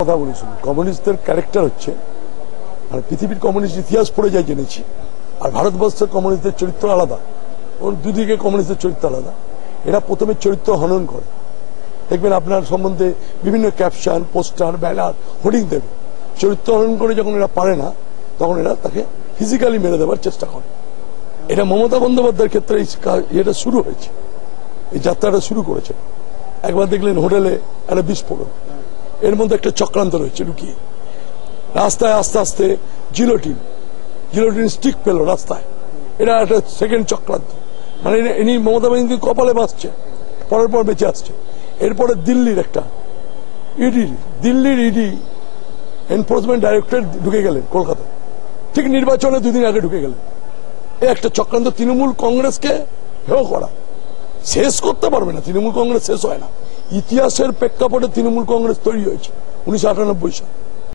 কথা বলেছেন কমিউনিস্টদের ক্যারেক্টার হচ্ছে মানে পৃথিবীর কমিউনিস্ট ইতিহাস পড়ে যাই জেনেছি আর ভারতবর্ষের কমিউনিস্টদের চরিত্র আলাদা ওর দুদিকে কমিউনিস্টদের চরিত্র আলাদা এরা প্রথমে চরিত্র হনন করে দেখবেন আপনার সম্বন্ধে বিভিন্ন ক্যাপশন পোস্টার ব্যানার হোর্ডিং দেবে চরিত্র হনন করে যখন এরা পারে না তখন এরা তাকে ফিজিক্যালি মেরে দেওয়ার চেষ্টা করে এটা মমতা বন্দ্যোপাধ্যায়ের ক্ষেত্রে এটা শুরু হয়েছে এই যাত্রাটা শুরু করেছে একবার দেখলেন হোটেলে একটা বিস্ফোরণ এর মধ্যে একটা চক্রান্ত রয়েছে লুকিয়ে রাস্তায় আস্তে আস্তে জিলোটিন স্টিক পেল রাস্তায় এটা একটা সেকেন্ড চক্রান্ত মানে ইনি মমতা ব্যানার্জি কপালে বাঁচছে পরের পর বেঁচে আসছে এরপরে দিল্লির ইডি এনফোর্সমেন্ট ডাইরেক্টরেট ঢুকে গেলেন কলকাতায় ঠিক নির্বাচনে দুদিন আগে ঢুকে গেলেন এই একটা চক্রান্ত তৃণমূল কংগ্রেসকে হেয় করা শেষ করতে পারবে না তৃণমূল কংগ্রেস শেষ হয় না ইতিহাসের প্রেক্ষাপটে তৃণমূল কংগ্রেস তৈরি হয়েছে 1998 সাল